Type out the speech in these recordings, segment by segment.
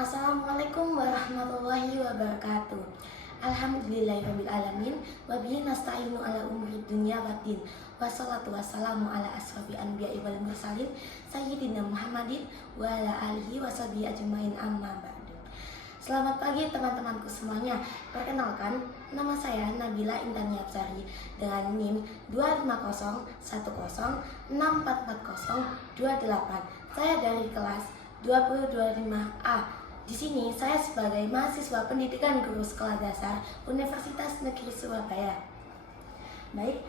Assalamualaikum warahmatullahi wabarakatuh. Alhamdulillahirrabbilalamin. Wabihi nasta'inu ala umuri dunya waddin. Wassalatu wassalamu ala asrofi anbiya'i wal mursalin Sayyidina Muhammadin wa ala alihi washabihi ajmain amma ba'du. Selamat pagi teman-temanku semuanya. Perkenalkan, nama saya Nabila Intan Yapsari dengan NIM 25010644028. Saya dari kelas 225A. Di sini saya sebagai mahasiswa pendidikan guru sekolah dasar Universitas Negeri Surabaya. Baik,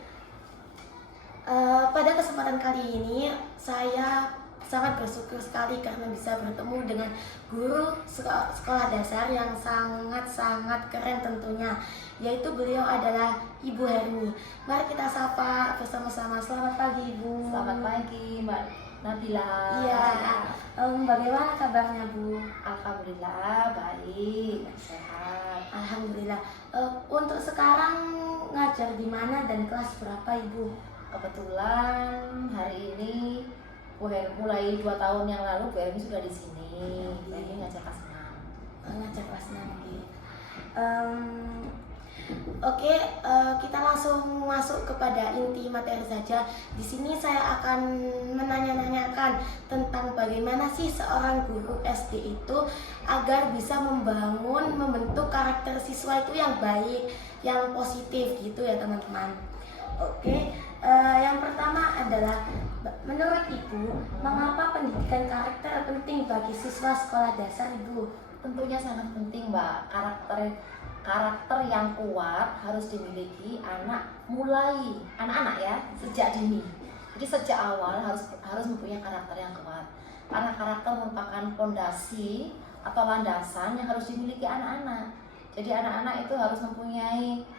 pada kesempatan kali ini saya sangat bersyukur sekali karena bisa bertemu dengan guru sekolah dasar yang sangat-sangat keren tentunya, yaitu beliau adalah Ibu Hermi. Mari kita sapa bersama-sama. Selamat pagi, Ibu. Selamat pagi, Mbak Nabila. Iya, bagaimana kabarnya, Bu? Alhamdulillah baik, sehat. Alhamdulillah. Untuk sekarang ngajar di mana dan kelas berapa, Ibu? Kebetulan hari ini mulai 2 tahun yang lalu Bu Emi sudah di sini. Bu Emi ngajar kelas 6. Ngajar kelas 6 gitu. Oke, kita langsung masuk kepada inti materi saja. Di sini saya akan menanya-nanyakan tentang bagaimana sih seorang guru SD itu agar bisa membentuk karakter siswa itu yang baik, yang positif gitu ya teman-teman. Oke, yang pertama adalah menurut Ibu, mengapa pendidikan karakter penting bagi siswa sekolah dasar, Ibu? Tentunya sangat penting, Mbak. Karakter yang kuat harus dimiliki anak-anak ya, sejak dini. Jadi sejak awal harus mempunyai karakter yang kuat. Karena karakter merupakan fondasi atau landasan yang harus dimiliki anak-anak. Jadi anak-anak itu harus mempunyai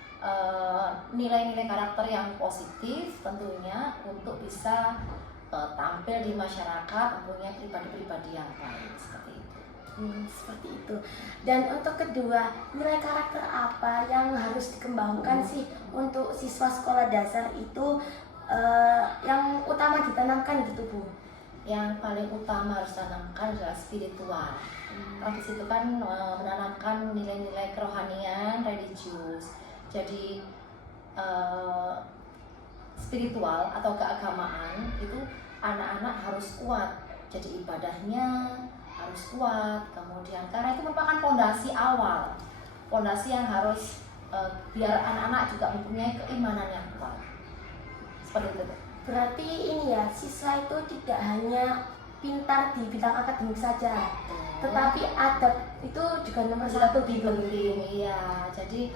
nilai-nilai karakter yang positif tentunya untuk bisa tampil di masyarakat, mempunyai pribadi-pribadi yang baik seperti itu. Seperti itu. Dan untuk kedua, nilai karakter apa yang harus dikembangkan sih untuk siswa sekolah dasar itu yang utama ditanamkan gitu, Bu? Yang paling utama harus ditanamkan adalah spiritual. Karena di situ kan menanamkan nilai-nilai kerohanian, religius. Jadi spiritual atau keagamaan itu anak-anak harus kuat. Jadi ibadahnya harus kuat, kemudian karena itu merupakan fondasi awal, fondasi yang harus biar anak-anak juga mempunyai keimanan yang kuat. Seperti itu. Berarti ini ya, siswa itu tidak hanya pintar di bidang akademik saja, tetapi adab itu juga nomor satu penting. Iya, jadi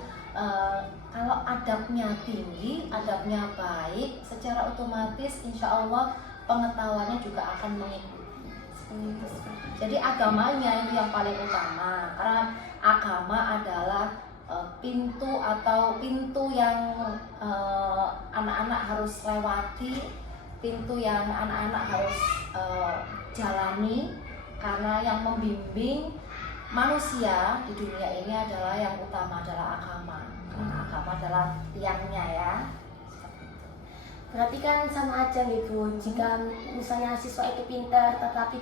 kalau adabnya tinggi, adabnya baik, secara otomatis insya Allah pengetahuannya juga akan mengikuti. Jadi agamanya itu yang paling utama, karena agama adalah pintu yang anak-anak harus lewati, pintu yang anak-anak harus jalani, karena yang membimbing manusia di dunia ini adalah yang utama adalah agama, karena agama adalah tiangnya ya. Berarti kan sama aja nih, Bu, jika misalnya siswa itu pintar tetapi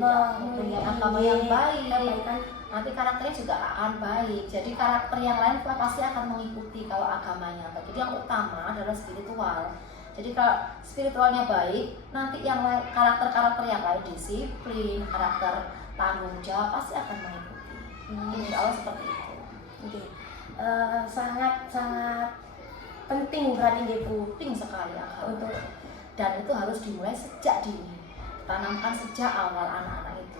mempunyai agama yang baik, kan nanti karakternya juga akan baik. Jadi karakter yang lain pasti akan mengikuti kalau agamanya baik. Jadi yang utama adalah spiritual. Jadi kalau spiritualnya baik, nanti yang lain, karakter yang lain disiplin, karakter tanggung jawab pasti akan mengikuti. Insya Allah seperti itu. Oke. Sangat penting berarti dia, Bu. Penting sekali untuk dan itu harus dimulai sejak dini, tanamkan sejak awal anak-anak itu.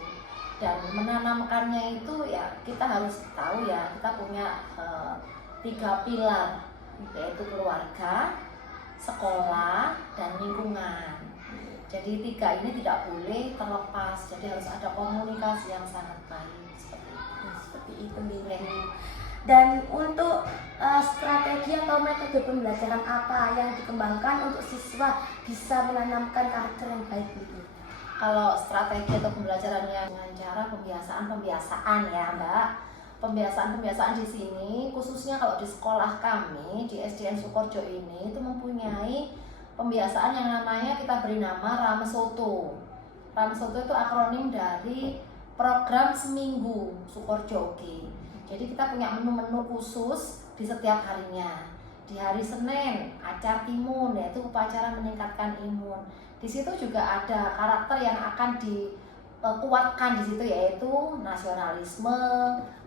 Dan menanamkannya itu ya kita harus tahu ya, kita punya 3 pilar, yaitu keluarga, sekolah, dan lingkungan. Jadi 3 ini tidak boleh terlepas, jadi harus ada komunikasi yang sangat baik seperti itu nih. Dan untuk strategi atau metode pembelajaran apa yang dikembangkan untuk siswa bisa menanamkan karakter yang baik itu? Kalau strategi atau pembelajarannya dengan cara pembiasaan ya, Mbak. Pembiasaan di sini khususnya kalau di sekolah kami di SDN Sukorejo ini itu mempunyai pembiasaan yang namanya kita beri nama Ramsoto. Ramsoto itu akronim dari program seminggu Sukorejo Oke. Jadi kita punya menu-menu khusus di setiap harinya. Di hari Senin acar timun, yaitu upacara meningkatkan imun. Di situ juga ada karakter yang akan dikuatkan di situ, yaitu nasionalisme,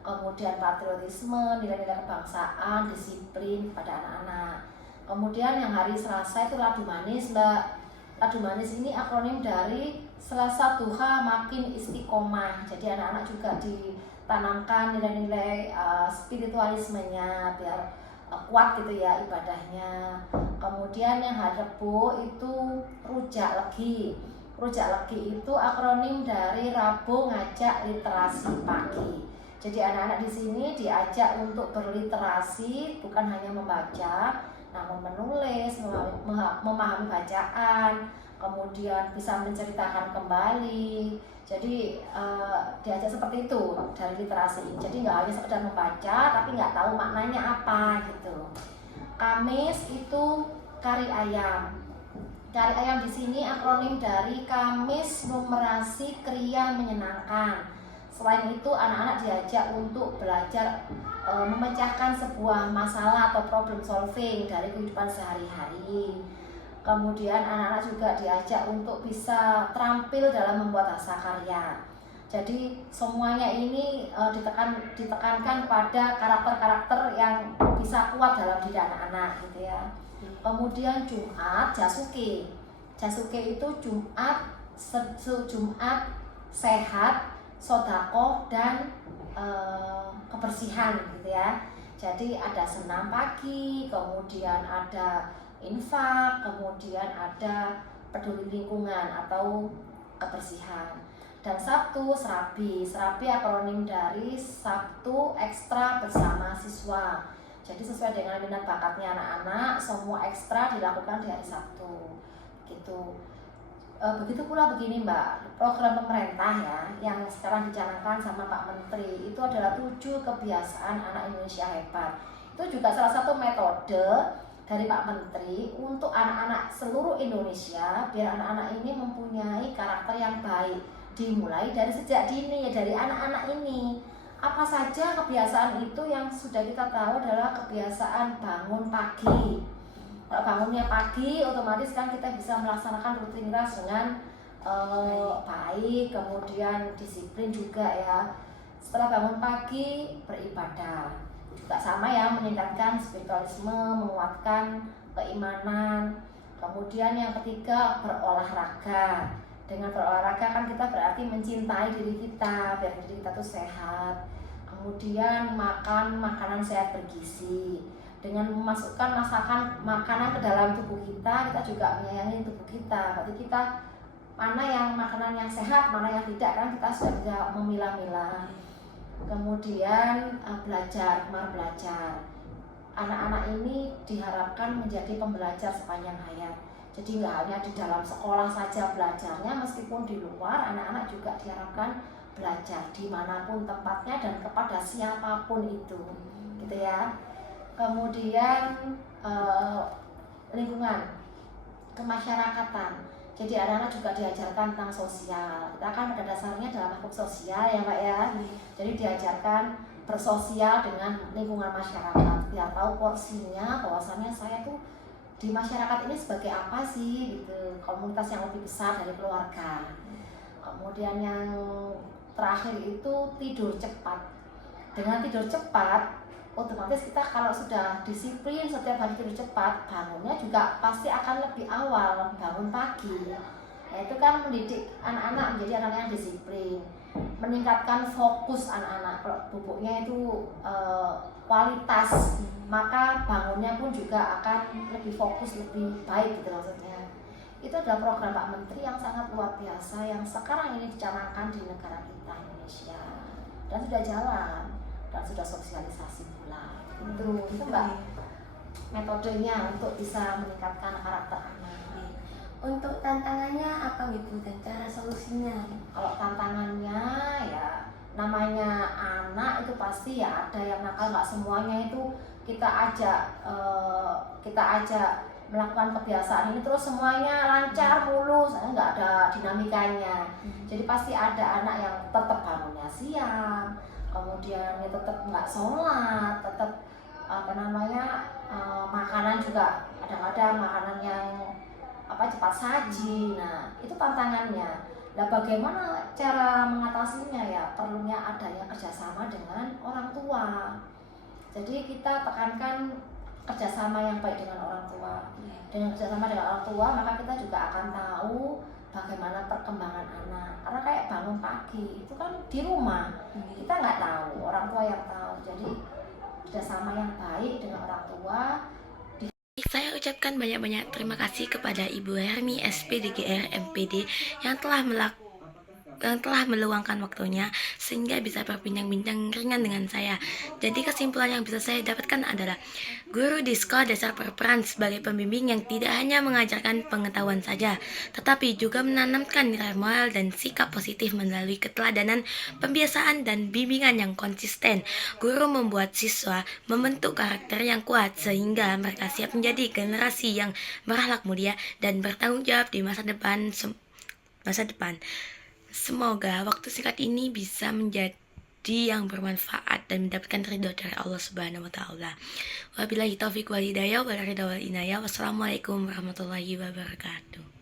kemudian patriotisme, nilai-nilai kebangsaan, disiplin pada anak-anak. Kemudian yang hari Selasa itu ladu manis, Mbak. Ladu manis ini akronim dari Selasa Duha Makin Istiqomah. Jadi anak-anak juga ditanamkan nilai-nilai spiritualismenya biar kuat gitu ya ibadahnya. Kemudian yang hari Rebo itu Rujak Legi. Rujak Legi itu akronim dari Rabo Ngajak Literasi Pagi. Jadi anak-anak di sini diajak untuk berliterasi, bukan hanya membaca, namun menulis, memahami bacaan, kemudian bisa menceritakan kembali. Jadi diajak seperti itu dari literasi. Jadi nggak hanya sekedar membaca, tapi nggak tahu maknanya apa gitu. Kamis itu kari ayam. Kari ayam di sini akronim dari Kamis Numerasi Kriya Menyenangkan. Selain itu anak-anak diajak untuk belajar memecahkan sebuah masalah atau problem solving dari kehidupan sehari-hari. Kemudian anak-anak juga diajak untuk bisa terampil dalam membuat hasil karya. Jadi semuanya ini ditekankan pada karakter-karakter yang bisa kuat dalam diri anak-anak gitu ya. Kemudian Jumat Jasuke. Jasuke itu Jumat sehat, sodakoh dan kebersihan gitu ya. Jadi ada senam pagi, kemudian ada infak, kemudian ada peduli lingkungan atau kebersihan. Dan Sabtu Serabi. Serabi akronim dari Sabtu Ekstra Bersama Siswa. Jadi sesuai dengan minat bakatnya anak-anak, semua ekstra dilakukan di hari Sabtu. Gitu. Begitu pula begini Mbak, program pemerintah ya yang sekarang dicanangkan sama Pak Menteri itu adalah 7 kebiasaan anak Indonesia hebat. Itu juga salah satu metode dari Pak Menteri untuk anak-anak seluruh Indonesia biar anak-anak ini mempunyai karakter yang baik, dimulai dari sejak dini ya, dari anak-anak ini. Apa saja kebiasaan itu yang sudah kita tahu adalah kebiasaan bangun pagi. Kalau bangunnya pagi, otomatis kan kita bisa melaksanakan rutinitas dengan baik, kemudian disiplin juga ya. Setelah bangun pagi, beribadah. Juga sama ya, meningkatkan spiritualisme, menguatkan keimanan. Kemudian yang ketiga, berolahraga. Dengan berolahraga kan kita berarti mencintai diri kita, biar diri kita tuh sehat. Kemudian makan makanan sehat bergizi. Dengan memasukkan makanan ke dalam tubuh kita juga menyayangi tubuh kita. Berarti kita mana yang makanan yang sehat, mana yang tidak, kan kita sudah bisa memilah-milah. Kemudian belajar, gemar belajar. Anak-anak ini diharapkan menjadi pembelajar sepanjang hayat. Jadi nggak hanya di dalam sekolah saja belajarnya, meskipun di luar anak-anak juga diharapkan belajar dimanapun tempatnya dan kepada siapapun itu, gitu ya. Kemudian lingkungan, kemasyarakatan. Jadi anak-anak juga diajarkan tentang sosial. Kita kan pada dasarnya adalah makhluk sosial ya Pak ya. Jadi diajarkan bersosial dengan lingkungan masyarakat. Biar tahu porsinya, bahwasannya saya tuh di masyarakat ini sebagai apa sih gitu. Komunitas yang lebih besar dari keluarga. Kemudian yang terakhir itu tidur cepat. Dengan tidur cepat, otomatis kita kalau sudah disiplin setiap hari tidur cepat, bangunnya juga pasti akan lebih awal, bangun pagi. Nah, itu kan mendidik anak-anak menjadi anak yang disiplin, meningkatkan fokus anak-anak. Kalau bubuknya itu kualitas, maka bangunnya pun juga akan lebih fokus, lebih baik gitu maksudnya. Itu adalah program Pak Menteri yang sangat luar biasa yang sekarang ini dicanangkan di negara kita Indonesia dan sudah jalan dan sudah sosialisasi pula. Itu Mbak metodenya untuk bisa meningkatkan karakter anak. Untuk tantangannya apa gitu dan cara solusinya? Kalau tantangannya ya namanya anak itu pasti ya ada yang nakal, nggak semuanya itu kita ajak melakukan kebiasaan ini terus semuanya lancar mulus, nggak ada dinamikanya. Jadi pasti ada anak yang tetap bangunnya siang, kemudian ya tetap nggak sholat, tetap makanan juga kadang-kadang makanan yang cepat saji. Nah itu tantangannya. Nah bagaimana cara mengatasinya ya, perlunya adanya kerjasama dengan orang tua. Jadi kita tekankan kerjasama yang baik dengan orang tua. Dengan kerjasama dengan orang tua maka kita juga akan tahu bagaimana perkembangan anak. Karena kayak bangun pagi itu kan di rumah, kita nggak tahu, orang tua yang tahu. Jadi kerjasama yang baik dengan orang tua. Saya ucapkan banyak-banyak terima kasih kepada Ibu Hermi SPDGR MPD yang telah meluangkan waktunya sehingga bisa berbincang-bincang ringan dengan saya. Jadi kesimpulan yang bisa saya dapatkan adalah guru di sekolah dasar berperan sebagai pembimbing yang tidak hanya mengajarkan pengetahuan saja, tetapi juga menanamkan nilai moral dan sikap positif melalui keteladanan, pembiasaan, dan bimbingan yang konsisten. Guru membuat siswa membentuk karakter yang kuat sehingga mereka siap menjadi generasi yang berakhlak mulia dan bertanggung jawab di masa depan. Semoga waktu singkat ini bisa menjadi yang bermanfaat dan mendapatkan ridho dari Allah Subhanahu wa taala. Wabillahi taufiq wal hidayah wal ridha wal inayah. Wassalamualaikum warahmatullahi wabarakatuh.